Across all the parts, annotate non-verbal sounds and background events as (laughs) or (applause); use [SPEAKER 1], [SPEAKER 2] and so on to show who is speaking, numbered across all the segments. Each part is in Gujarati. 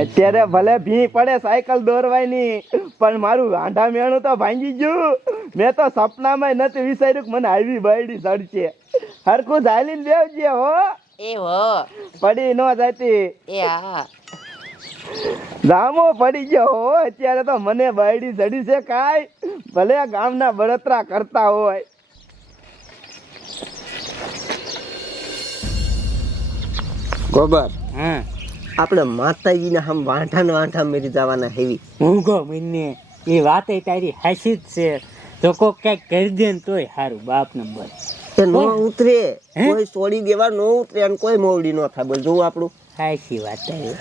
[SPEAKER 1] અત્યારે ભલે ભી પડે સાયકલ દોરવાની પણ મારું વાંઢા મેણું તો ભાંગી ગયું. મેં તો સપનામાં નથી વિચાર્યું કે મને આવી બાયડી ચડશે હરખું ઝાલીને બેવજે હો.
[SPEAKER 2] એ હો.
[SPEAKER 1] પડી ન જતી.
[SPEAKER 2] એ હા.
[SPEAKER 1] જામો પડી ગયો હો. અત્યારે તો મને બાયડી ચડી છે કાંઈ. ભલે ગામના બળતરા કરતા હોય.
[SPEAKER 3] ગોબર.
[SPEAKER 4] હા.
[SPEAKER 3] આપણે માતાજીના આમ વાંઠા ને વાંઠા મેરી જવાના હેવી.
[SPEAKER 4] ઊંઘો કહું એ વાત તારી હાસી જ છે. તો કોક ક્યાંક કરી દે ને તોય સારું બાપ નંબર
[SPEAKER 3] તે નો ઉતરે? કોઈ છોડી દેવા નો ઉતરે અને કોઈ મોવડી નો થાય. બોલ જોવું આપણું.
[SPEAKER 4] હાસી વાત તારી.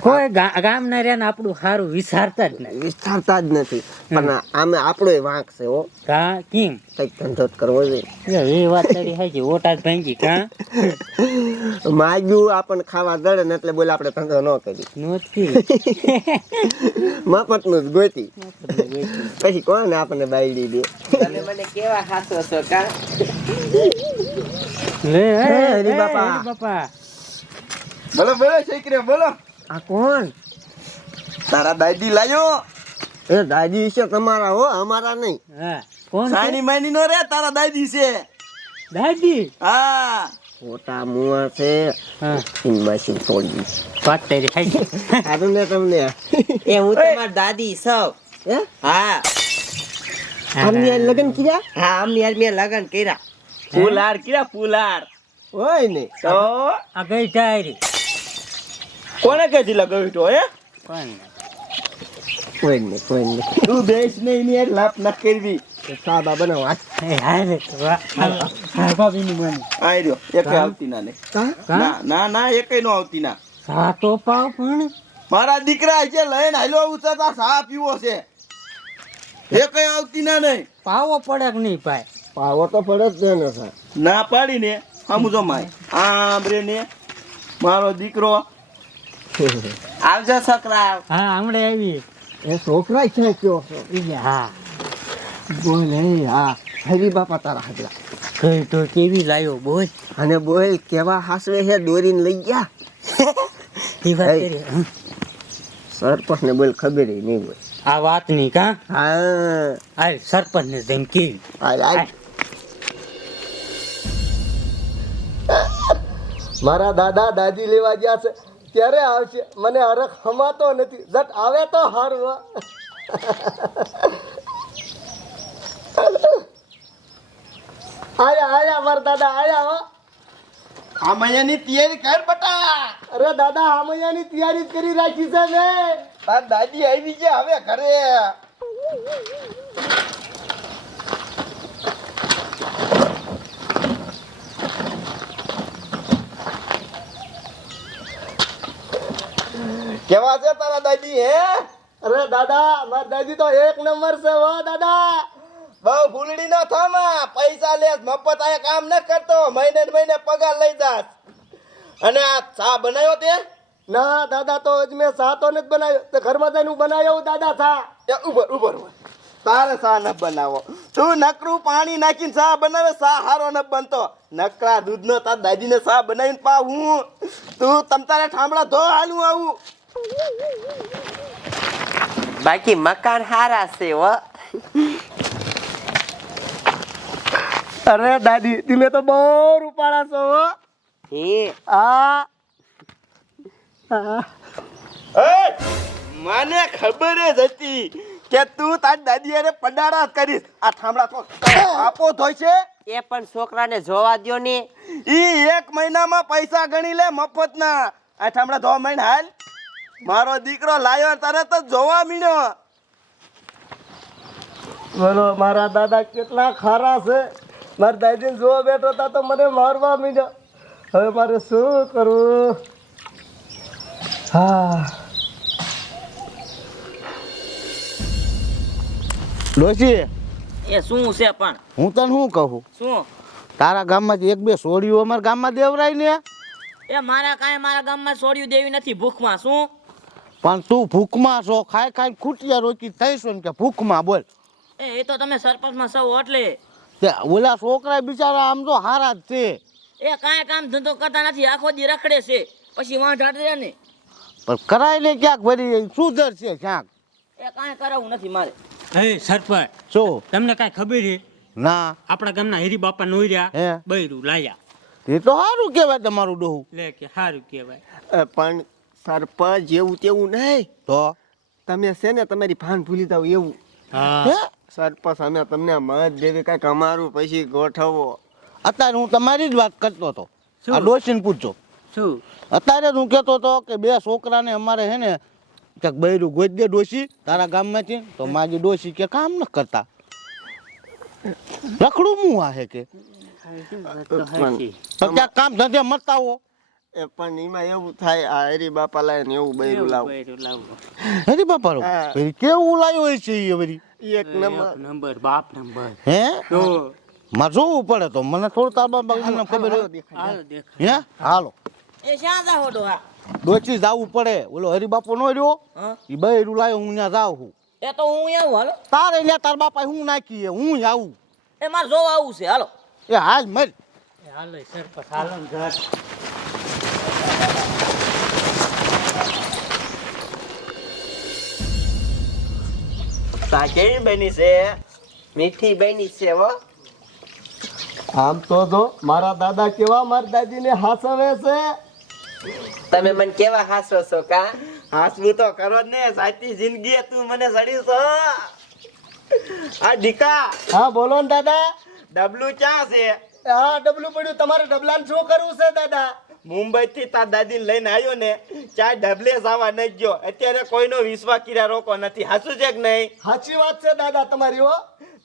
[SPEAKER 4] કોઈ ગામના રહ્યા આપણું સારું વિચારતા જ નથી.
[SPEAKER 3] વિચારતા જ નથી. પણ આમે આપણો વાંક છે હો.
[SPEAKER 4] કા? કેમ?
[SPEAKER 3] કંઈક ધંધો કરવો જોઈએ.
[SPEAKER 4] એ વાત તારી હાજી ઓટા ભાંગી કા?
[SPEAKER 3] માગ્યું આપણને ખાવા દળે ને એટલે બોલે આપણે ધંધો ન કરી નથી (laughs) મફતનું જ ગોતી. પછી કોણ આપણને બાયડી દે?
[SPEAKER 2] તમે મને કેવા હાસો છો કા?
[SPEAKER 4] લે
[SPEAKER 3] હરી બાપા.
[SPEAKER 4] હરી બાપા
[SPEAKER 1] બોલો બોલો છોકરી બોલો.
[SPEAKER 3] આ કોણ?
[SPEAKER 1] તારા દાદી લાયો.
[SPEAKER 3] એ દાદી છે તમારા હો અમારા નહીં.
[SPEAKER 4] હા કોણ
[SPEAKER 1] સાની માની નો રે તારા દાદી છે.
[SPEAKER 4] દાદી?
[SPEAKER 1] હા.
[SPEAKER 3] મોટા મુવા છે.
[SPEAKER 4] હા.
[SPEAKER 3] ઇનમાસી તોડી.
[SPEAKER 4] વાત તારી હાચી
[SPEAKER 3] આનું ને તમને
[SPEAKER 2] એ હું તમાર દાદી સૌ
[SPEAKER 3] હે.
[SPEAKER 2] હા
[SPEAKER 3] આમની લગન લગ્ન કર્યા?
[SPEAKER 2] હા અમને યાર મેં લગન કર્યા.
[SPEAKER 1] ફૂલાર કર્યા ફૂલાર
[SPEAKER 3] હોય ને.
[SPEAKER 1] તો?
[SPEAKER 4] આ ગઈ ટાયરી
[SPEAKER 1] કોને કેજી લગાવી તો હે?
[SPEAKER 3] કોઈ ને કોઈ ને
[SPEAKER 1] તું બેસ ને એની યાર લાપ ના કરવી.
[SPEAKER 3] સા બાબા
[SPEAKER 4] નો વાત તો હા, ભાભી ની મને.
[SPEAKER 1] આઈ રહ્યો. એકે આવતી ના ને ના ના ના એકે નો આવતી ના.
[SPEAKER 4] સા તો પાવ પણ.
[SPEAKER 1] મારા દીકરા છે લઈને હાલો ઉતરતા સા પીવો છે. એકે આવતી ના નહીં.
[SPEAKER 4] પાવો પડે કે નહીં પાય
[SPEAKER 3] પાવો તો પડે જ છે. ને સા
[SPEAKER 1] ના પાડી ને જો માય. આમ રે ને મારો દીકરો (laughs)
[SPEAKER 2] આવજો છોકરા.
[SPEAKER 4] હા હમણાં આવી
[SPEAKER 3] એ છોકરા છે
[SPEAKER 4] કયો હા.
[SPEAKER 3] બોલ હે હા હરી બાપા તારા હાજરા.
[SPEAKER 4] કઈ તો કેવી લાયો બોલ.
[SPEAKER 3] અને બોલ કેવા હાસવે છે? દોરીને લઈ ગયા. (laughs)
[SPEAKER 4] ઈ વાત કરી.
[SPEAKER 3] સરપંચ ને બોલ ખબર નહીં બોલ
[SPEAKER 4] આ વાત નહીં કા?
[SPEAKER 3] હા.
[SPEAKER 4] આ સરપંચ ને ધમકી.
[SPEAKER 3] મારા દાદા દાદી લેવા ગયા છે. ત્યારે આવશે. મને હરખ હમાતો નથી. જટ આવે તો હારવા. આયા આયા મારા દાદા આયા હો.
[SPEAKER 1] આ મૈયાની તૈયારી કર બટા.
[SPEAKER 3] અરે દાદા આમૈયાની તૈયારી કરી રાખી છે ને.
[SPEAKER 1] તાર દાદી આવી છે હવે ઘરે. કેવા છે તારા દાદી હે?
[SPEAKER 3] અરે દાદા મારા દાદી તો એક નંબર છે હો દાદા.
[SPEAKER 1] બહુ ભૂલડી ન થામા પૈસા લે મફત આ કામ ન કરતો મહિને મહિને પગાર લઈ જાસ અને આ ચા બનાવ્યો તે?
[SPEAKER 3] ના દાદા તો જ મેં સા તો નથી બનાવ્યો. તે ઘરમાં જઈને હું બનાવ્યો દાદા સા
[SPEAKER 1] એ ઉભર ઉભર. તારે સા ન બનાવો. તું નકરું પાણી નાખીને સા બનાવે સા હારો ન બનતો. નકરા દૂધનો તાર દાદીને સા બનાવીને પા હું તું તમ તારે ઠામડા ધો હાલું આવું.
[SPEAKER 2] બાકી મકાન હારા છે હો
[SPEAKER 3] અરે દાદી તમે તો બહુ રૂપાળા છો હો
[SPEAKER 2] હે
[SPEAKER 3] આ
[SPEAKER 1] એ, મને ખબર જ હતી કે તું તારી દાદી અરે પડારા કરીશ આ થાંભળા તો આપો ધોય છે
[SPEAKER 2] એ પણ છોકરાને જોવા દ્યો ને.
[SPEAKER 1] ઈ એક મહિનામાં પૈસા ગણી લે મફત ના આ થાંભળા ધોવા મહિને હાલ મારો દીકરો લાયો તરત જ જોવા મળ્યો
[SPEAKER 3] બોલો મારા દાદા કેટલા ખારા છે. મારા દાદીને જોવા બેઠો હતા તો મને મારવા મળ્યો હવે મારે શું કરવું હા.
[SPEAKER 5] ડોશી
[SPEAKER 6] એ શું છે પણ?
[SPEAKER 5] હું તને શું કહું?
[SPEAKER 6] શું?
[SPEAKER 5] તારા ગામમાં એક બે સોડિયું અમારા ગામમાં દેવરાય ને?
[SPEAKER 6] એ મારા કાંઈ મારા ગામમાં સોડિયું દેવી નથી ભૂખમાં. શું?
[SPEAKER 5] પણ તું ભૂખમાં છો ખાઈ ખાઈ ખૂટિયા રોકી થઈશ ને કે ભૂખમાં બોલ.
[SPEAKER 6] એ એ તો તમે સરપંચમાં સૌ એટલે.
[SPEAKER 5] તે ઓલા છોકરા બિચારા આમ તો હારા જ છે.
[SPEAKER 6] એ કાંઈ કામ ધંધો કરતા નથી આખો દી રખડે છે. પછી વાં હાટે ને.
[SPEAKER 5] પણ કરાય ને ક્યાંક ભરી સુધર છે ક્યાંક.
[SPEAKER 6] એ કાંઈ કરાવવું નથી મારે.
[SPEAKER 4] હે સરપંચ
[SPEAKER 5] શું
[SPEAKER 4] તમને કાંઈ ખબર છે?
[SPEAKER 5] ના.
[SPEAKER 4] આપણા ગામના હીરી બાપા નોર્યા
[SPEAKER 5] હે.
[SPEAKER 4] બૈરું લાયા.
[SPEAKER 5] એ તો સારું કહેવાય તમારું ડોહું.
[SPEAKER 4] લે કે સારું કહેવાય.
[SPEAKER 1] પણ સરપંચ જેવું તેવું નહીં.
[SPEAKER 5] તો?
[SPEAKER 1] તમે છે ને તમારી ભાન ભૂલી જાવ એવું.
[SPEAKER 4] હે.
[SPEAKER 1] સરપંચ અમે તમને મત દેવી કાંઈક અમારું પછી ગોઠવો.
[SPEAKER 5] અત્યારે હું તમારી જ વાત કરતો હતો? આ ડોશીને પૂછજો.
[SPEAKER 4] શું?
[SPEAKER 5] અત્યારે જ હું કહેતો હતો કે બે છોકરાને અમારે હે ને ક્યાંક બૈરું ગોઈ દે ડોસી તારા ગામમાંથી. તો મારી ડોસી કે કામ ન કરતા. રખડું મું આ હે કે? ક્યાંક કામ ધંધે મરતા હો?
[SPEAKER 1] એ પણ એમાં એવું થાય આ હરી બાપા લાય ને એવું બૈરું લાવું.
[SPEAKER 5] હરી બાપા રો કેવું લાવ્યો હોય છે એ વળી?
[SPEAKER 1] એક નંબર.
[SPEAKER 4] નંબર બાપ નંબર.
[SPEAKER 5] હે?
[SPEAKER 4] તો
[SPEAKER 5] મારે જોવું પડે તો મને થોડું તારા બાબા ખબર હોય. હે? હાલો.
[SPEAKER 6] એ શ્યાં જા હોડો હા
[SPEAKER 5] ડોચી જાવું પડે. ઓલો હરી બાપો નો રહ્યો. એ બૈરું લાવ્યો હું ત્યાં જાઉં છું.
[SPEAKER 6] એ તો હું આવું હાલો.
[SPEAKER 5] તારે લે તાર બાપા હું નાખીએ હું આવું.
[SPEAKER 6] એ મારે જોવા આવું છે હાલો.
[SPEAKER 5] એ હાલ મર.
[SPEAKER 4] એ હાલો એ સરપંચ હાલો ઘર.
[SPEAKER 2] કેવી બની છે. મીઠી બની છે હો.
[SPEAKER 3] આમ તો જો મારા દાદા કેવા મારા દાદીને હાસવે છે.
[SPEAKER 2] તમે મને કેવા હાસો છો કા?
[SPEAKER 1] હાસવું તો કરો જ ને સાચી જિંદગી તું મને સડી છો. આ ડીકા.
[SPEAKER 3] હા બોલો ને દાદા.
[SPEAKER 1] ડબલું ક્યાં છે?
[SPEAKER 3] હા ડબલું પડ્યું તમારે ડબલાને શું કરવું છે દાદા?
[SPEAKER 1] મુંબઈ થી તાર દાદી લઈને આવ્યો ને ચાર ડબલે જવા નહીં ગયો. અત્યારે કોઈનો વિશ્વાસ કર્યા રોકો નથી. હાચું છે કે નહીં?
[SPEAKER 3] સાચી વાત છે દાદા તમારી હો.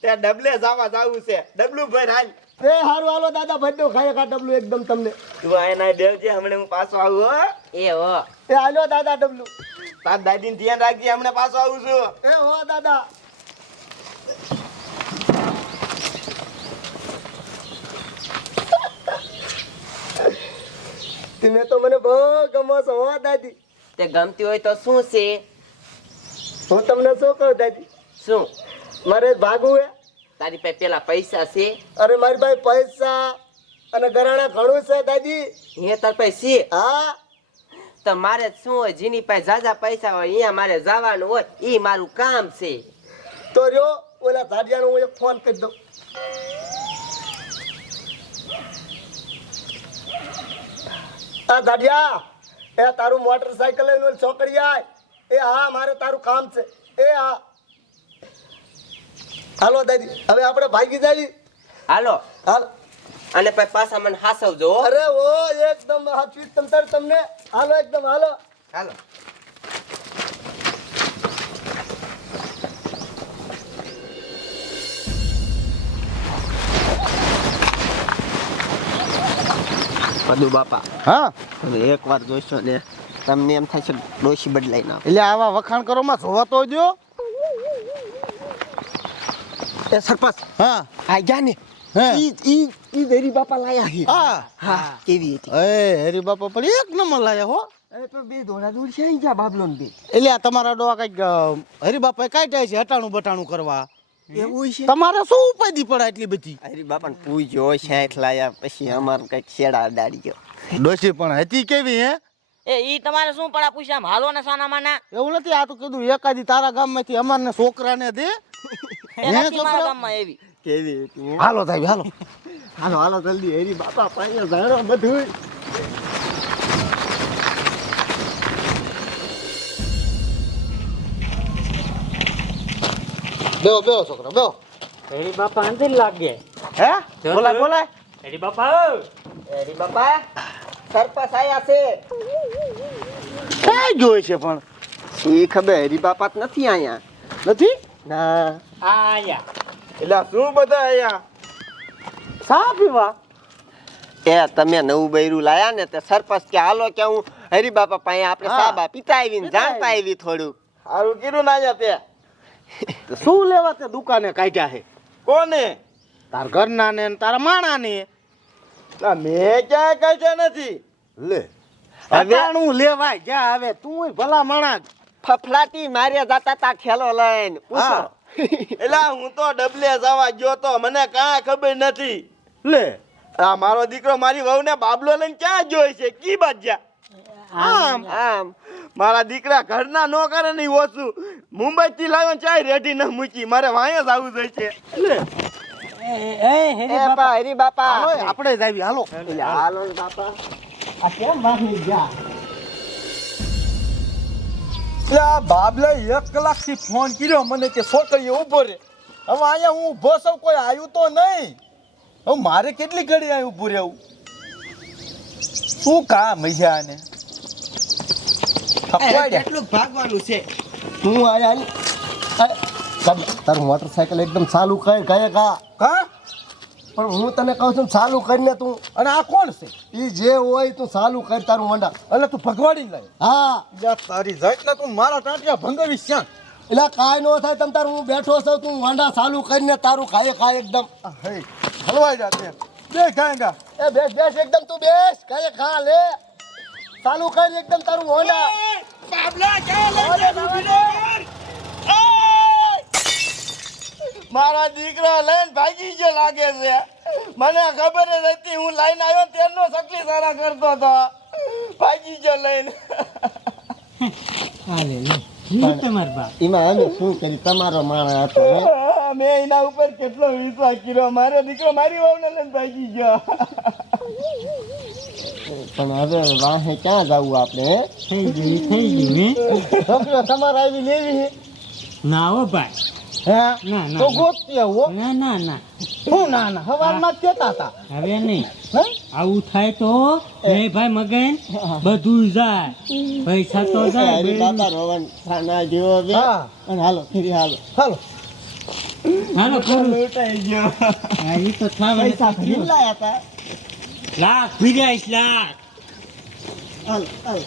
[SPEAKER 1] ત્યાં ડબલે જવા જવું છે. ડબલું ભાઈ હાલ.
[SPEAKER 3] એ હારું હાલો દાદા ભાઈ દો ખાય કા ડબલું એકદમ તમને.
[SPEAKER 1] તું આયના દેવજે હમણે હું પાછો આવું હો.
[SPEAKER 2] એ હો.
[SPEAKER 3] એ હાલો દાદા ડબલું.
[SPEAKER 1] તાર દાદીને ધ્યાન રાખજે હમણે પાછો આવું છું.
[SPEAKER 3] એ હો દાદા. તમે તો મને બહુ ગમો છો. હો દાદી.
[SPEAKER 2] તે ગમતી હોય તો શું છે?
[SPEAKER 3] હું તમને શું કહું દાદી?
[SPEAKER 2] શું?
[SPEAKER 3] મારે ભાગવું હે.
[SPEAKER 2] તારી પાસે પેલા પૈસા છે?
[SPEAKER 3] અરે મારી પાસે પૈસા અને ઘરાણા ઘણું છે દાદી.
[SPEAKER 2] હે તાર પાસે છે?
[SPEAKER 3] હા.
[SPEAKER 2] તો મારે શું હોય? જેની પાસે જાજા પૈસા હોય અહીંયા મારે જવાનું હોય ઈ મારું કામ છે.
[SPEAKER 3] તો રહ્યો ઓલા ધાડિયાનો હું એક ફોન કરી દઉં. આ ધાડિયા એ તારું મોટરસાયકલ લઈને છોકરી આય. એ હા મારે તારું કામ છે. એ હા. હાલો દાદી હવે આપણે ભાગી જાય
[SPEAKER 2] હાલો.
[SPEAKER 3] હાલ.
[SPEAKER 2] અને પછી પાછા મને હાસવજો
[SPEAKER 3] અરે ઓ એકદમ હાચવી તમ તાર તમને. હાલો એકદમ હાલો.
[SPEAKER 2] હાલો.
[SPEAKER 1] પદુ બાપા.
[SPEAKER 5] હા?
[SPEAKER 1] તમે એક વાર જોઈશો ને તમને એમ થાય છે ડોશી બદલાઈ ના
[SPEAKER 5] એટલે આવા વખાણ કરો માં જોવા તો દો
[SPEAKER 1] એ સરપંચ
[SPEAKER 5] હા.
[SPEAKER 1] આ ગયા ને? ઈ ઈ ઈ દેરી બાપા લાયા
[SPEAKER 5] હા.
[SPEAKER 1] હા કેવી હતી?
[SPEAKER 5] એ હરી બાપા પણ એક નંબર લાયા હો.
[SPEAKER 1] એ તો બે ધોળા દોડ છે ને બે.
[SPEAKER 5] એટલે આ તમારા ડોવા કંઈક હરી બાપા જાય છે હટાણું બટાણું કરવા.
[SPEAKER 1] એવું છે.
[SPEAKER 5] તમારે શું ઉપાધી પડે એટલી બધી?
[SPEAKER 1] અરે બાપા પૂજો શેઠ લાયા પછી અમારું કંઈક છેડા દાડી ગયો.
[SPEAKER 5] ડોસી પણ હતી કેવી હે?
[SPEAKER 6] એ ઈ તમારે શું પડા પૂછ્યા હાલો ને સાના માના
[SPEAKER 5] એવું નથી આ તો કીધું એકાદી તારા ગામમાંથી અમારને છોકરાને દે
[SPEAKER 6] એ
[SPEAKER 5] છોકરા?
[SPEAKER 6] ગામમાં એવી.
[SPEAKER 1] કેવી
[SPEAKER 5] હાલો થાય હાલો.
[SPEAKER 1] હાલો હાલો જલ્દી હેરી બાપા પાયો જાણો બધું
[SPEAKER 5] બેહો બેહો છોકરા બેહો.
[SPEAKER 4] એડી બાપા અંદર લાગે.
[SPEAKER 5] હે?
[SPEAKER 4] બોલા
[SPEAKER 5] બોલાય
[SPEAKER 4] એડી બાપા
[SPEAKER 1] એડી બાપા સરપસ આયા છે.
[SPEAKER 5] ક્યાં જોઈ છે પણ.
[SPEAKER 1] એ ખબર હેરી બાપા જ નથી આયા?
[SPEAKER 5] નથી?
[SPEAKER 1] ના.
[SPEAKER 4] આયા.
[SPEAKER 1] એટલે શું બધા આયા?
[SPEAKER 5] સા પીવા?
[SPEAKER 1] એ તમે નવું બૈરું લાયા ને તે સરપંચ કે હાલો કે હું હરી બાપા પાસે આપણે. સાબા પીતા આવીને જાણતા આવી થોડું સારું કીધું ના તે.
[SPEAKER 5] શું લેવા તે દુકાને કાઢ્યા છે?
[SPEAKER 1] કોને?
[SPEAKER 5] તાર ઘરના ને ને તારા માણા ને
[SPEAKER 1] આ મેં ક્યાંય કાઢ્યા નથી.
[SPEAKER 5] લે.
[SPEAKER 1] હવે-
[SPEAKER 5] લેવાય જ્યાં આવે તું ભલા માણા
[SPEAKER 1] ફફલાટી માર્યા જાતા તા ખેલો લઈને.
[SPEAKER 5] હા.
[SPEAKER 1] એટલે હું તો ડબલે જવા ગયો તો મને કાંઈ ખબર નથી.
[SPEAKER 5] લે.
[SPEAKER 1] આ મારો દીકરો મારી વહુને બાબલો લઈને ક્યાં જોઈ છે? કી બાજ્યા? આમ
[SPEAKER 2] આમ.
[SPEAKER 1] મારા દીકરા ઘરના નો કરે નહીં ઓછું. મુંબઈ થી લાવ્યો ચાય રેડી ન મૂકી. મારે વાંય જ આવું જોઈએ છે
[SPEAKER 4] એ હેરી બાપા.
[SPEAKER 2] બા હરી બાપા.
[SPEAKER 5] હાલો આપણે જ આવી હાલો.
[SPEAKER 2] હાલો બાપા.
[SPEAKER 3] આ કેમ વાગી ગયા?
[SPEAKER 1] આ બાબલે એક કલાકથી ફોન કર્યો મને કે છોકરીએ ઊભો રે. હવે અહીંયા હું ઊભો છું કોઈ આવ્યું તો નહીં. હવે મારે કેટલી ઘડી અહીં ઊભું રહેવું? શું કામ છે આને? થકવાડ્યા.
[SPEAKER 2] ભાગવાનું છે?
[SPEAKER 3] તું આયા તારું મોટરસાયકલ એકદમ ચાલુ કર ગયા કા
[SPEAKER 1] હા?
[SPEAKER 3] પણ હું તને કહું છું ચાલુ કરીને તું.
[SPEAKER 1] અને આ કોણ છે?
[SPEAKER 3] એ જે હોય તું ચાલુ કર તારું મંડા
[SPEAKER 1] એટલે તું ભગવાડી લે
[SPEAKER 3] હા.
[SPEAKER 1] યા તારી જાત ને તું મારા ટાંટિયા ભંગાવી શ્યાં
[SPEAKER 3] એટલે કાંઈ ન થાય તમ તારું હું બેઠો છું તું વાંડા ચાલુ કરીને તારું ખાય ખાય એકદમ.
[SPEAKER 1] હે હલવાઈ જા તે. બે ગાંગા
[SPEAKER 3] એ બેસ બેસ એકદમ તું બેસ. ખાય ખા લે. ચાલુ કર એકદમ તારું હોંડા
[SPEAKER 1] મારા દીકરા લઈને ભાગી ગયો લાગે છે. મને ખબર જ હતી હું લાઈન આવ્યો ને તેનો સકલી સારા કરતો હતો ભાગી ગયો લઈને.
[SPEAKER 4] હાલે લે. હું તમાર બાપ?
[SPEAKER 3] એમાં અમે શું તમારો માણસ હતો
[SPEAKER 1] મેં એના ઉપર કેટલો વિશ્વાસ કર્યો? મારો દીકરો મારી વહુને લઈને ભાગી ગયો.
[SPEAKER 3] પણ હવે વાહે ક્યાં જવું આપણે?
[SPEAKER 4] થઈ ગયું થઈ ગયું હે?
[SPEAKER 3] છોકરીઓ તમારે આવી લેવી
[SPEAKER 4] ના હો ભાઈ.
[SPEAKER 3] હે?
[SPEAKER 4] ના ના
[SPEAKER 3] તો
[SPEAKER 4] ના.
[SPEAKER 3] આવો
[SPEAKER 4] ના ના ના.
[SPEAKER 3] હું ના ના? હવારમાં જ કહેતા હતા.
[SPEAKER 4] હવે નહીં. આવું થાય તો એ. ભાઈ મગન બધું જાય. પૈસા તો જાય
[SPEAKER 3] બાપા રોવન ખાના જેવો બે અને હાલો ફરી હાલો.
[SPEAKER 1] હાલો.
[SPEAKER 4] હાલો કરું.
[SPEAKER 1] લૂંટાઈ ગયો.
[SPEAKER 4] આ તો થવાનું
[SPEAKER 3] પૈસા. ફરી લાયા હતા.
[SPEAKER 4] લાખ ભીજાઈશ લાખ.
[SPEAKER 3] હાલો હાલો.